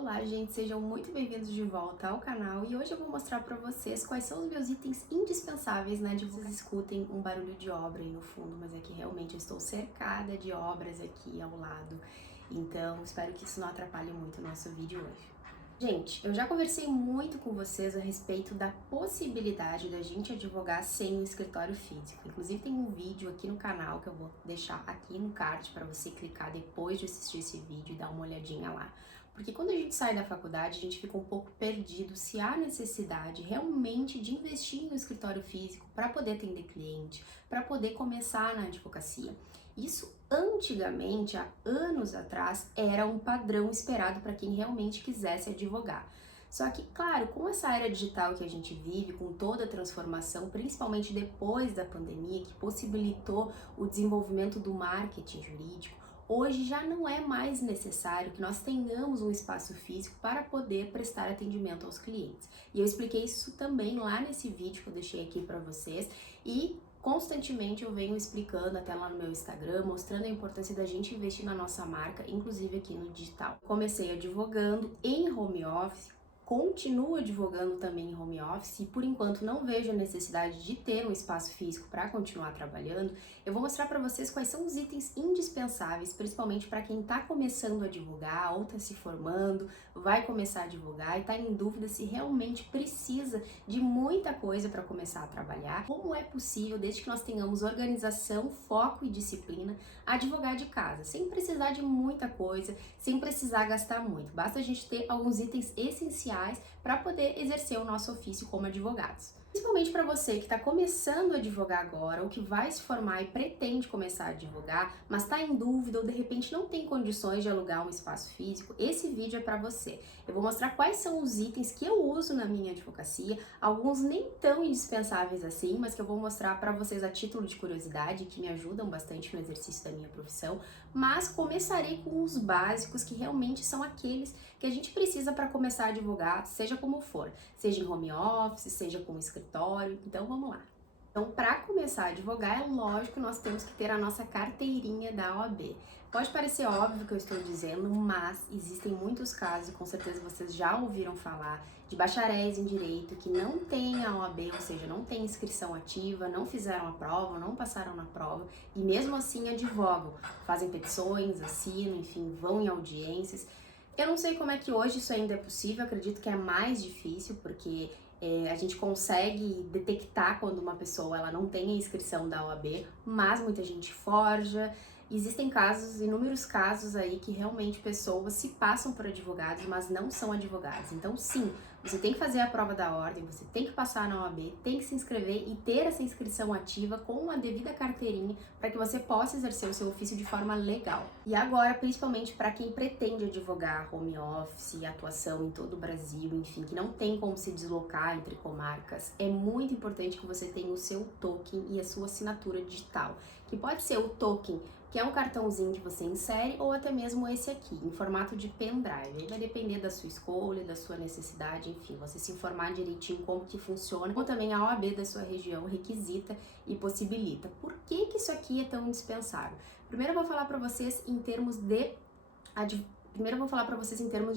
Olá, gente, sejam muito bem-vindos de volta ao canal e hoje eu vou mostrar para vocês quais são os meus itens indispensáveis na advocacia. Vocês escutem um barulho de obra aí no fundo, mas é que realmente eu estou cercada de obras aqui ao lado, então espero que isso não atrapalhe muito o nosso vídeo hoje. Gente, eu já conversei muito com vocês a respeito da possibilidade da gente advogar sem um escritório físico. Inclusive tem um vídeo aqui no canal que eu vou deixar aqui no card para você clicar depois de assistir esse vídeo e dar uma olhadinha lá. Porque quando a gente sai da faculdade, a gente fica um pouco perdido se há necessidade realmente de investir no escritório físico para poder atender cliente, para poder começar na advocacia. Isso antigamente, há anos atrás, era um padrão esperado para quem realmente quisesse advogar. Só que, claro, com essa era digital que a gente vive, com toda a transformação, principalmente depois da pandemia, que possibilitou o desenvolvimento do marketing jurídico, hoje já não é mais necessário que nós tenhamos um espaço físico para poder prestar atendimento aos clientes. E eu expliquei isso também lá nesse vídeo que eu deixei aqui para vocês e constantemente eu venho explicando até lá no meu Instagram, mostrando a importância da gente investir na nossa marca, inclusive aqui no digital. Comecei advogando em home office, continuo advogando também em home office e por enquanto não vejo a necessidade de ter um espaço físico para continuar trabalhando. Eu vou mostrar para vocês quais são os itens indispensáveis, principalmente para quem está começando a advogar ou está se formando, vai começar a advogar e está em dúvida se realmente precisa de muita coisa para começar a trabalhar. Como é possível, desde que nós tenhamos organização, foco e disciplina, advogar de casa, sem precisar de muita coisa, sem precisar gastar muito. Basta a gente ter alguns itens essenciais para poder exercer o nosso ofício como advogados. Principalmente para você que está começando a advogar agora, ou que vai se formar e pretende começar a advogar, mas está em dúvida ou de repente não tem condições de alugar um espaço físico, esse vídeo é para você. Eu vou mostrar quais são os itens que eu uso na minha advocacia, alguns nem tão indispensáveis assim, mas que eu vou mostrar para vocês a título de curiosidade, que me ajudam bastante no exercício da minha profissão, mas começarei com os básicos que realmente são aqueles que a gente precisa para começar a advogar, seja como for, seja em home office, seja com escritório, então vamos lá. Então, para começar a advogar, é lógico que nós temos que ter a nossa carteirinha da OAB. Pode parecer óbvio o que eu estou dizendo, mas existem muitos casos, e com certeza vocês já ouviram falar, de bacharéis em direito que não têm a OAB, ou seja, não têm inscrição ativa, não fizeram a prova, não passaram na prova, e mesmo assim advogam, fazem petições, assinam, enfim, vão em audiências. Eu não sei como é que hoje isso ainda é possível, acredito que é mais difícil, porque a gente consegue detectar quando uma pessoa ela não tem a inscrição da OAB, mas muita gente forja. Existem casos, inúmeros casos aí que realmente pessoas se passam por advogados, mas não são advogados. Então sim, você tem que fazer a prova da ordem, você tem que passar na OAB, tem que se inscrever e ter essa inscrição ativa com a devida carteirinha para que você possa exercer o seu ofício de forma legal. E agora, principalmente para quem pretende advogar home office, atuação em todo o Brasil, enfim, que não tem como se deslocar entre comarcas, é muito importante que você tenha o seu token e a sua assinatura digital, que pode ser o token, que é um cartãozinho que você insere, ou até mesmo esse aqui, em formato de pendrive. Aí vai depender da sua escolha, da sua necessidade, enfim, você se informar direitinho como que funciona, ou também a OAB da sua região requisita e possibilita. Por que que isso aqui é tão indispensável? Primeiro eu vou falar para vocês em termos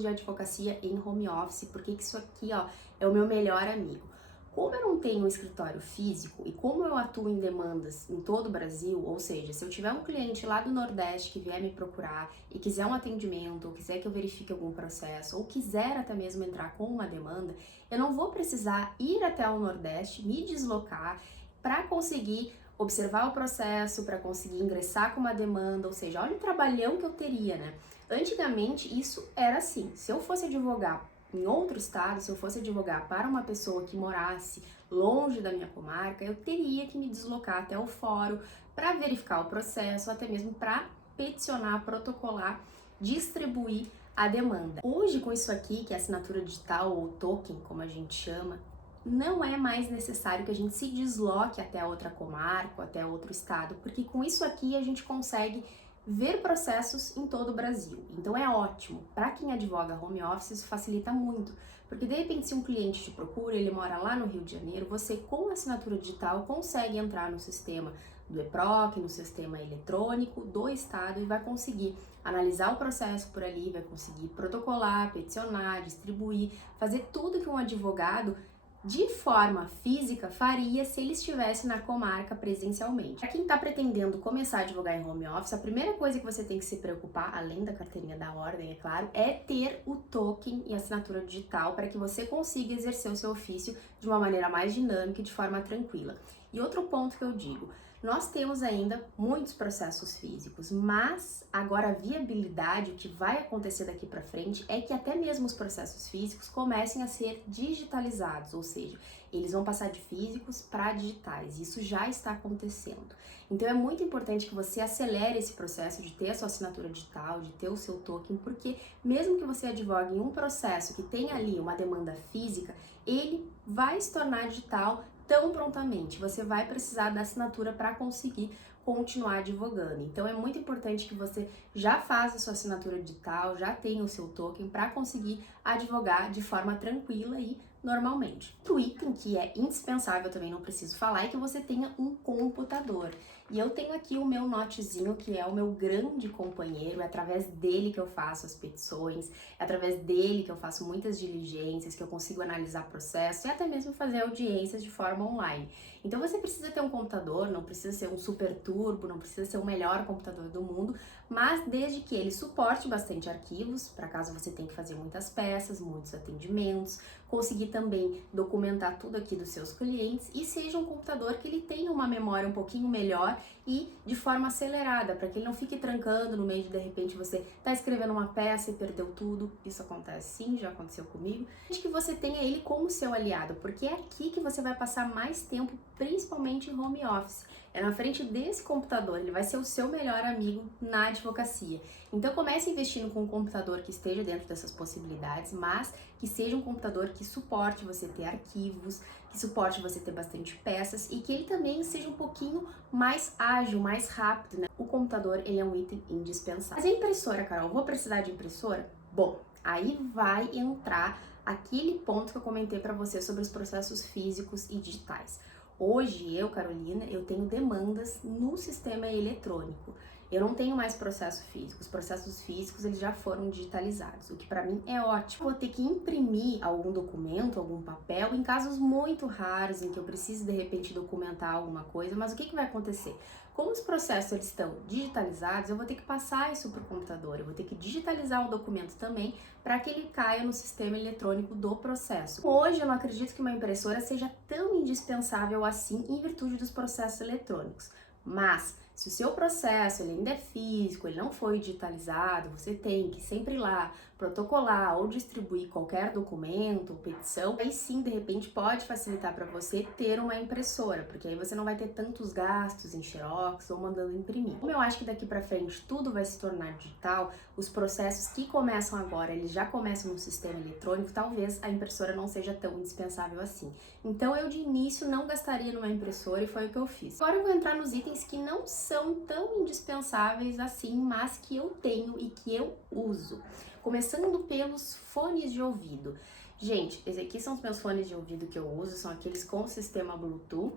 de advocacia em home office, porque isso aqui, ó, é o meu melhor amigo. Como eu não tenho um escritório físico e como eu atuo em demandas em todo o Brasil, ou seja, se eu tiver um cliente lá do Nordeste que vier me procurar e quiser um atendimento, ou quiser que eu verifique algum processo, ou quiser até mesmo entrar com uma demanda, eu não vou precisar ir até o Nordeste, me deslocar para conseguir observar o processo, para conseguir ingressar com uma demanda, ou seja, olha o trabalhão que eu teria, né? Antigamente isso era assim, se eu fosse advogar em outro estado, se eu fosse advogar para uma pessoa que morasse longe da minha comarca, eu teria que me deslocar até o fórum para verificar o processo, até mesmo para peticionar, protocolar, distribuir a demanda. Hoje, com isso aqui, que é assinatura digital ou token, como a gente chama, não é mais necessário que a gente se desloque até outra comarca, até outro estado, porque com isso aqui a gente consegue ver processos em todo o Brasil. Então é ótimo. Para quem advoga home office, isso facilita muito, porque de repente se um cliente te procura, ele mora lá no Rio de Janeiro, você com a assinatura digital consegue entrar no sistema do EPROC, no sistema eletrônico do Estado e vai conseguir analisar o processo por ali, vai conseguir protocolar, peticionar, distribuir, fazer tudo que um advogado de forma física faria se ele estivesse na comarca presencialmente. Para quem está pretendendo começar a advogar em home office, a primeira coisa que você tem que se preocupar, além da carteirinha da ordem, é claro, é ter o token e assinatura digital para que você consiga exercer o seu ofício de uma maneira mais dinâmica e de forma tranquila. E outro ponto que eu digo, nós temos ainda muitos processos físicos, mas agora a viabilidade, o que vai acontecer daqui para frente, é que até mesmo os processos físicos comecem a ser digitalizados, ou seja, eles vão passar de físicos para digitais. Isso já está acontecendo. Então é muito importante que você acelere esse processo de ter a sua assinatura digital, de ter o seu token, porque mesmo que você advogue em um processo que tem ali uma demanda física, ele vai se tornar digital tão prontamente. Você vai precisar da assinatura para conseguir continuar advogando. Então é muito importante que você já faça a sua assinatura digital, já tenha o seu token para conseguir advogar de forma tranquila e normalmente. Outro item que é indispensável, também não preciso falar, é que você tenha um computador. E eu tenho aqui o meu notezinho, que é o meu grande companheiro, é através dele que eu faço as petições, é através dele que eu faço muitas diligências, que eu consigo analisar processos e até mesmo fazer audiências de forma online. Então você precisa ter um computador, não precisa ser um super turbo, não precisa ser o melhor computador do mundo, mas desde que ele suporte bastante arquivos, para caso você tenha que fazer muitas peças, muitos atendimentos, conseguir também documentar tudo aqui dos seus clientes e seja um computador que ele tenha uma memória um pouquinho melhor e de forma acelerada, para que ele não fique trancando no meio de repente você tá escrevendo uma peça e perdeu tudo. Isso acontece sim, já aconteceu comigo. Desde que você tenha ele como seu aliado, porque é aqui que você vai passar mais tempo, principalmente em home office. É na frente desse computador, ele vai ser o seu melhor amigo na advocacia. Então comece investindo com um computador que esteja dentro dessas possibilidades, mas que seja um computador que suporte você ter arquivos, que suporte você ter bastante peças e que ele também seja um pouquinho mais ágil, mais rápido, né? O computador, ele é um item indispensável. Mas a impressora, Carol, vou precisar de impressora? Bom, aí vai entrar aquele ponto que eu comentei para você sobre os processos físicos e digitais. Hoje, eu, Carolina, eu tenho demandas no sistema eletrônico. Eu não tenho mais processo físico. Os processos físicos, eles já foram digitalizados, o que para mim é ótimo. Vou ter que imprimir algum documento, algum papel, em casos muito raros, em que eu preciso, de repente, documentar alguma coisa, mas o que vai acontecer? Como os processos eles estão digitalizados, eu vou ter que passar isso para o computador, eu vou ter que digitalizar o documento também para que ele caia no sistema eletrônico do processo. Hoje eu não acredito que uma impressora seja tão indispensável assim em virtude dos processos eletrônicos, mas se o seu processo ele ainda é físico, ele não foi digitalizado, você tem que sempre ir lá protocolar ou distribuir qualquer documento ou petição, aí sim, de repente, pode facilitar para você ter uma impressora, porque aí você não vai ter tantos gastos em xerox ou mandando imprimir. Como eu acho que daqui para frente tudo vai se tornar digital, os processos que começam agora, eles já começam no sistema eletrônico, talvez a impressora não seja tão indispensável assim. Então eu de início não gastaria numa impressora e foi o que eu fiz. Agora eu vou entrar nos itens que não são tão indispensáveis assim, mas que eu tenho e que eu uso. Começando pelos fones de ouvido. Gente, esses aqui são os meus fones de ouvido que eu uso, são aqueles com sistema Bluetooth,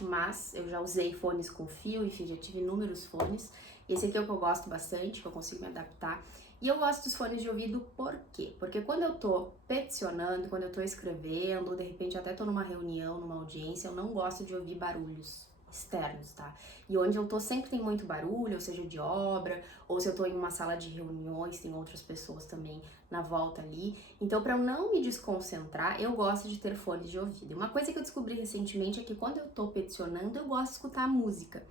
mas eu já usei fones com fio, enfim, já tive inúmeros fones. Esse aqui é o que eu gosto bastante, que eu consigo me adaptar. E eu gosto dos fones de ouvido por quê? Porque quando eu tô peticionando, quando eu tô escrevendo, ou de repente até tô numa reunião, numa audiência, eu não gosto de ouvir barulhos externos, tá? E onde eu tô sempre tem muito barulho, ou seja, de obra, ou se eu tô em uma sala de reuniões, tem outras pessoas também na volta ali. Então, para eu não me desconcentrar, eu gosto de ter fones de ouvido. E uma coisa que eu descobri recentemente é que quando eu tô peticionando, eu gosto de escutar música.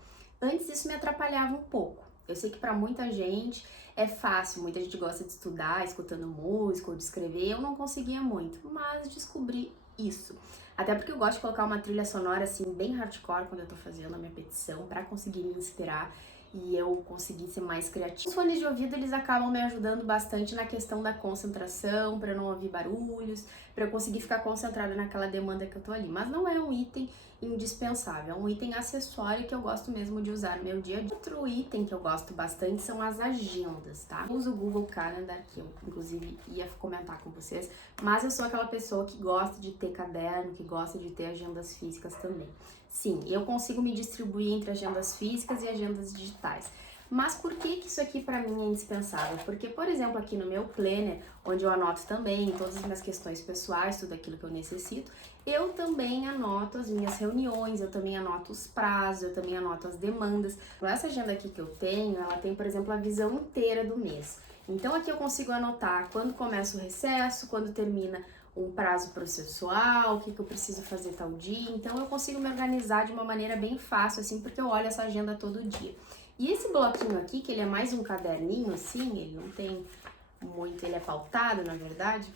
Antes isso me atrapalhava um pouco. Eu sei que para muita gente é fácil, muita gente gosta de estudar escutando música ou de escrever, eu não conseguia muito, mas descobri isso. Até porque eu gosto de colocar uma trilha sonora assim bem hardcore quando eu tô fazendo a minha petição para conseguir me inspirar e eu conseguir ser mais criativa. Os fones de ouvido, eles acabam me ajudando bastante na questão da concentração, para não ouvir barulhos, para eu conseguir ficar concentrada naquela demanda que eu tô ali. Mas não é um item indispensável, é um item acessório que eu gosto mesmo de usar no meu dia a dia. Outro item que eu gosto bastante são as agendas, tá? Eu uso o Google Calendar, que eu inclusive ia comentar com vocês, mas eu sou aquela pessoa que gosta de ter caderno, que gosta de ter agendas físicas também. Sim, eu consigo me distribuir entre agendas físicas e agendas digitais. Mas por que isso aqui para mim é indispensável? Porque, por exemplo, aqui no meu planner, onde eu anoto também todas as minhas questões pessoais, tudo aquilo que eu necessito, eu também anoto as minhas reuniões, eu também anoto os prazos, eu também anoto as demandas. Essa agenda aqui que eu tenho, ela tem, por exemplo, a visão inteira do mês. Então aqui eu consigo anotar quando começa o recesso, quando termina um prazo processual, o que eu preciso fazer tal dia. Então eu consigo me organizar de uma maneira bem fácil, assim, porque eu olho essa agenda todo dia. E esse bloquinho aqui, que ele é mais um caderninho assim, ele não tem muito, ele é pautado, na verdade,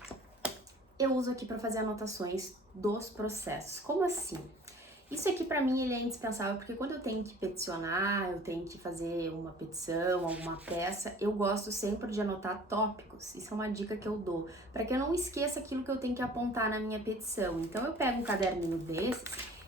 eu uso aqui para fazer anotações dos processos. Como assim? Isso aqui para mim ele é indispensável porque quando eu tenho que peticionar, eu tenho que fazer uma petição, alguma peça, eu gosto sempre de anotar tópicos. Isso é uma dica que eu dou, para que eu não esqueça aquilo que eu tenho que apontar na minha petição. Então eu pego um caderninho desses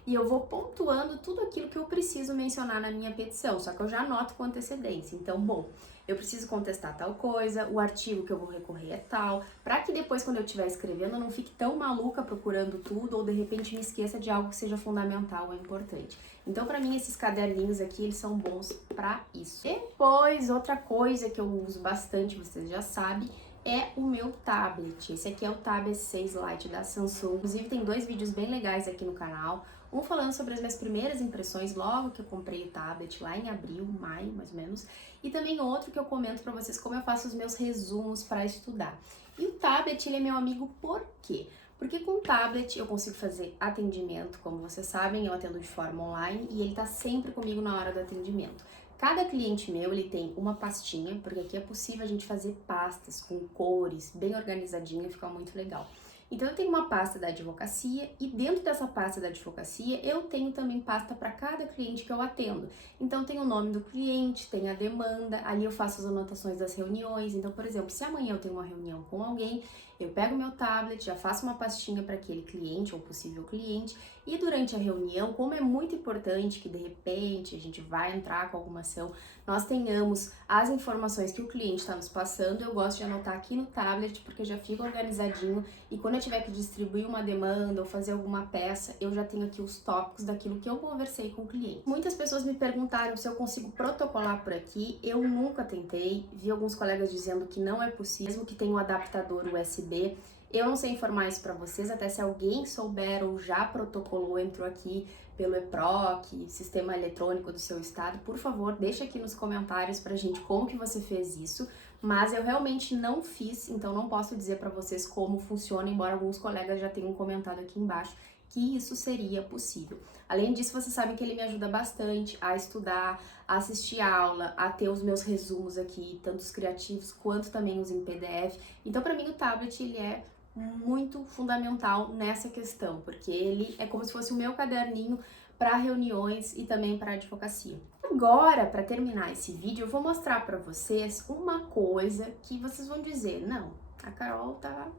e eu vou pontuando tudo aquilo que eu preciso mencionar na minha petição, só que eu já anoto com antecedência. Então, bom, eu preciso contestar tal coisa, o artigo que eu vou recorrer é tal, para que depois, quando eu estiver escrevendo, eu não fique tão maluca procurando tudo ou de repente me esqueça de algo que seja fundamental ou importante. Então, para mim, esses caderninhos aqui, eles são bons para isso. Depois, outra coisa que eu uso bastante, vocês já sabem, é o meu tablet. Esse aqui é o Tab S6 Lite da Samsung. Inclusive, tem 2 vídeos bem legais aqui no canal. Um falando sobre as minhas primeiras impressões logo que eu comprei o tablet, lá em abril, maio, mais ou menos. E também outro que eu comento pra vocês como eu faço os meus resumos para estudar. E o tablet, ele é meu amigo por quê? Porque com o tablet eu consigo fazer atendimento, como vocês sabem, eu atendo de forma online e ele tá sempre comigo na hora do atendimento. Cada cliente meu, ele tem uma pastinha, porque aqui é possível a gente fazer pastas com cores, bem organizadinha, fica muito legal. Então eu tenho uma pasta da advocacia e dentro dessa pasta da advocacia eu tenho também pasta para cada cliente que eu atendo. Então tem o nome do cliente, tem a demanda, ali eu faço as anotações das reuniões. Então, por exemplo, se amanhã eu tenho uma reunião com alguém, eu pego meu tablet, já faço uma pastinha para aquele cliente ou possível cliente e durante a reunião, como é muito importante que de repente a gente vai entrar com alguma ação, nós tenhamos as informações que o cliente está nos passando, eu gosto de anotar aqui no tablet porque já fica organizadinho e quando eu tiver que distribuir uma demanda ou fazer alguma peça, eu já tenho aqui os tópicos daquilo que eu conversei com o cliente. Muitas pessoas me perguntaram se eu consigo protocolar por aqui, eu nunca tentei, vi alguns colegas dizendo que não é possível, mesmo que tenha um adaptador USB. Eu não sei informar isso para vocês, até se alguém souber ou já protocolou, entrou aqui pelo EPROC, Sistema Eletrônico do seu estado, por favor, deixa aqui nos comentários pra gente como que você fez isso, mas eu realmente não fiz, então não posso dizer para vocês como funciona, embora alguns colegas já tenham comentado aqui embaixo que isso seria possível. Além disso, vocês sabem que ele me ajuda bastante a estudar, a assistir aula, a ter os meus resumos aqui, tanto os criativos quanto também os em PDF. Então, para mim, o tablet, ele é muito fundamental nessa questão, porque ele é como se fosse o meu caderninho para reuniões e também para advocacia. Agora, para terminar esse vídeo, eu vou mostrar para vocês uma coisa que vocês vão dizer, não, a Carol tá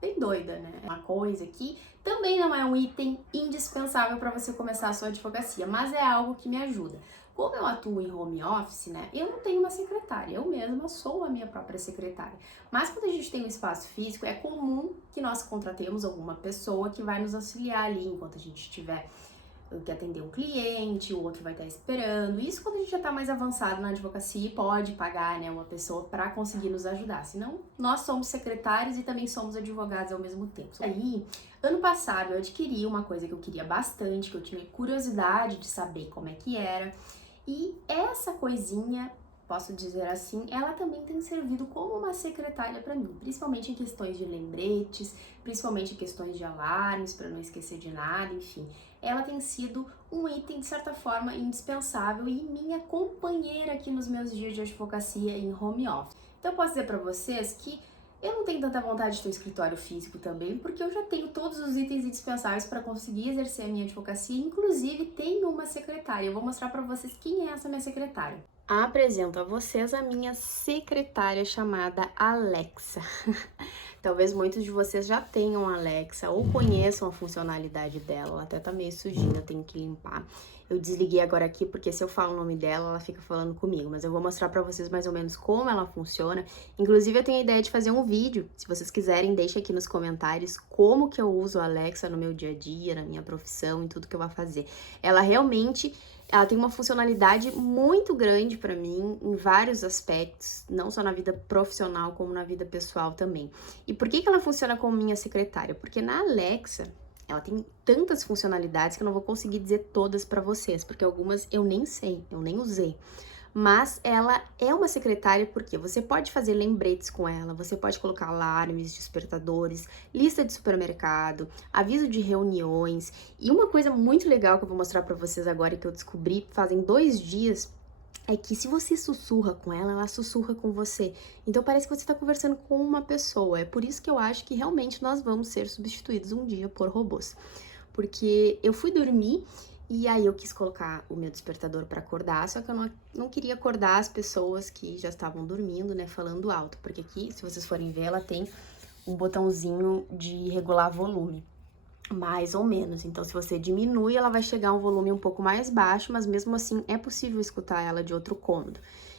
bem doida, né? Uma coisa que também não é um item indispensável para você começar a sua advocacia, mas é algo que me ajuda. Como eu atuo em home office, né, eu não tenho uma secretária, eu mesma sou a minha própria secretária. Mas quando a gente tem um espaço físico, é comum que nós contratemos alguma pessoa que vai nos auxiliar ali enquanto a gente tiver que atender um cliente, o outro vai estar esperando. Isso quando a gente já está mais avançado na advocacia e pode pagar, né, uma pessoa para conseguir nos ajudar. Senão, nós somos secretários e também somos advogados ao mesmo tempo. Aí, ano passado, eu adquiri uma coisa que eu queria bastante, que eu tinha curiosidade de saber como é que era. E essa coisinha, posso dizer assim, ela também tem servido como uma secretária para mim, principalmente em questões de lembretes, principalmente em questões de alarmes, para não esquecer de nada, enfim. Ela tem sido um item, de certa forma, indispensável e minha companheira aqui nos meus dias de advocacia em home office. Então, eu posso dizer para vocês que eu não tenho tanta vontade de ter um escritório físico também, porque eu já tenho todos os itens indispensáveis para conseguir exercer a minha advocacia, inclusive tenho uma secretária. Eu vou mostrar para vocês quem é essa minha secretária. Apresento a vocês a minha secretária chamada Alexa. Talvez muitos de vocês já tenham a Alexa ou conheçam a funcionalidade dela. Ela até tá meio sujinha, eu tenho que limpar. Eu desliguei agora aqui porque se eu falo o nome dela, ela fica falando comigo. Mas eu vou mostrar pra vocês mais ou menos como ela funciona. Inclusive, eu tenho a ideia de fazer um vídeo. Se vocês quiserem, deixa aqui nos comentários como que eu uso a Alexa no meu dia a dia, na minha profissão, em tudo que eu vou fazer. Ela tem uma funcionalidade muito grande para mim em vários aspectos, não só na vida profissional, como na vida pessoal também. E por que ela funciona como minha secretária? Porque na Alexa, ela tem tantas funcionalidades que eu não vou conseguir dizer todas para vocês, porque algumas eu nem sei, eu nem usei. Mas ela é uma secretária porque você pode fazer lembretes com ela, você pode colocar alarmes, despertadores, lista de supermercado, aviso de reuniões. E uma coisa muito legal que eu vou mostrar pra vocês agora e que eu descobri fazem 2 dias é que se você sussurra com ela, ela sussurra com você. Então parece que você está conversando com uma pessoa. É por isso que eu acho que realmente nós vamos ser substituídos um dia por robôs. Porque eu fui dormir e aí eu quis colocar o meu despertador para acordar, só que eu não queria acordar as pessoas que já estavam dormindo, né, falando alto. Porque aqui, se vocês forem ver, ela tem um botãozinho de regular volume. Mais ou menos. Então, se você diminui, ela vai chegar a um volume um pouco mais baixo, mas mesmo assim é possível escutar ela de outro cômodo.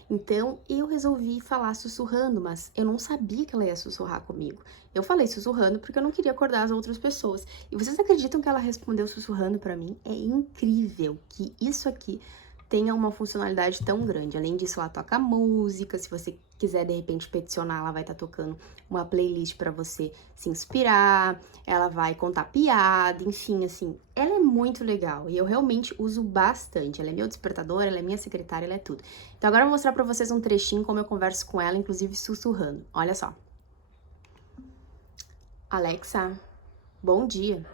Então, eu resolvi falar sussurrando, mas eu não sabia que ela ia sussurrar comigo. Eu falei sussurrando porque eu não queria acordar as outras pessoas. E vocês acreditam que ela respondeu sussurrando pra mim? É incrível que isso aqui tenha uma funcionalidade tão grande. Além disso, ela toca música, se você quiser de repente peticionar, ela vai estar tocando uma playlist para você se inspirar, ela vai contar piada, enfim, assim, ela é muito legal e eu realmente uso bastante. Ela é meu despertador, ela é minha secretária, ela é tudo. Então agora eu vou mostrar para vocês um trechinho como eu converso com ela, inclusive sussurrando. Olha só. Alexa, bom dia.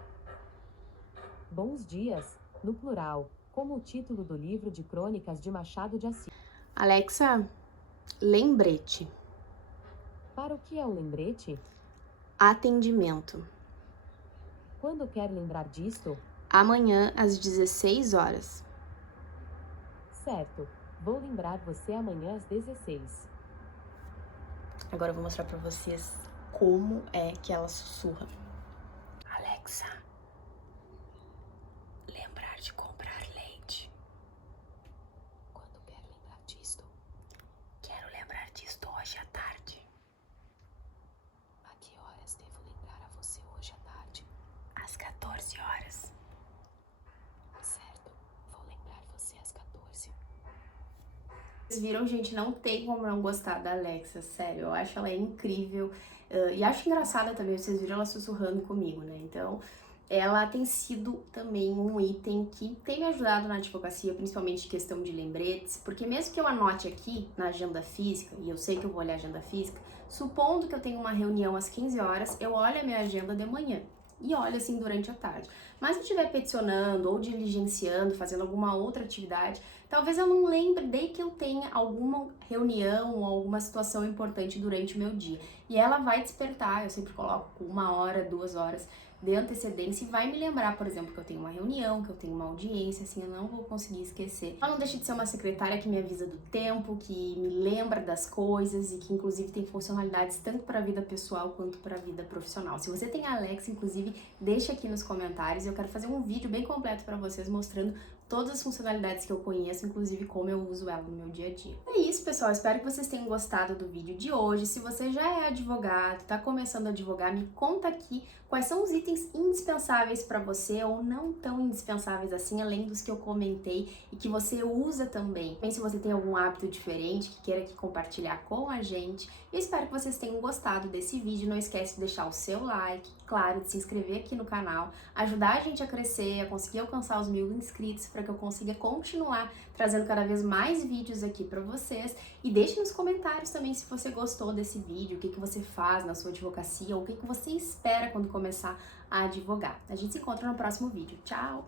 Bons dias, no plural, como o título do livro de crônicas de Machado de Assis. Alexa, lembrete. Para o que é o lembrete? Atendimento. Quando quer lembrar disto? Amanhã às 16 horas. Certo, vou lembrar você amanhã às 16. Agora eu vou mostrar pra vocês como é que ela sussurra. Alexa, lembrar de comprar leite. Quando quer lembrar disto? Quero lembrar disto hoje à tarde. A que horas devo lembrar a você hoje à tarde? Às 14 horas. Certo, vou lembrar você às 14. Vocês viram, gente, não tem como não gostar da Alexa, sério, eu acho ela incrível. E acho engraçada também, vocês viram ela sussurrando comigo, né? Então, ela tem sido também um item que tem me ajudado na advocacia, principalmente em questão de lembretes, porque mesmo que eu anote aqui na agenda física, e eu sei que eu vou olhar a agenda física, supondo que eu tenho uma reunião às 15 horas, eu olho a minha agenda de manhã e olho assim durante a tarde. Mas se eu estiver peticionando ou diligenciando, fazendo alguma outra atividade, talvez eu não lembre de que eu tenha alguma reunião ou alguma situação importante durante o meu dia. E ela vai despertar, eu sempre coloco 1 hora, 2 horas de antecedência e vai me lembrar, por exemplo, que eu tenho uma reunião, que eu tenho uma audiência, assim, eu não vou conseguir esquecer. Ela não deixa de ser uma secretária que me avisa do tempo, que me lembra das coisas e que inclusive tem funcionalidades tanto para a vida pessoal quanto para a vida profissional. Se você tem a Alexa, inclusive, deixa aqui nos comentários, eu quero fazer um vídeo bem completo para vocês mostrando todas as funcionalidades que eu conheço, inclusive como eu uso ela no meu dia a dia. É isso, pessoal. Espero que vocês tenham gostado do vídeo de hoje. Se você já é advogado, está começando a advogar, me conta aqui quais são os itens indispensáveis para você ou não tão indispensáveis assim, além dos que eu comentei e que você usa também. Bem, se você tem algum hábito diferente que queira aqui compartilhar com a gente. Eu espero que vocês tenham gostado desse vídeo. Não esquece de deixar o seu like, claro, de se inscrever aqui no canal, ajudar a gente a crescer, a conseguir alcançar os 1000 inscritos para que eu consiga continuar trazendo cada vez mais vídeos aqui para vocês. E deixe nos comentários também se você gostou desse vídeo, o que você faz na sua advocacia ou o que você espera quando começar a advogar. A gente se encontra no próximo vídeo. Tchau!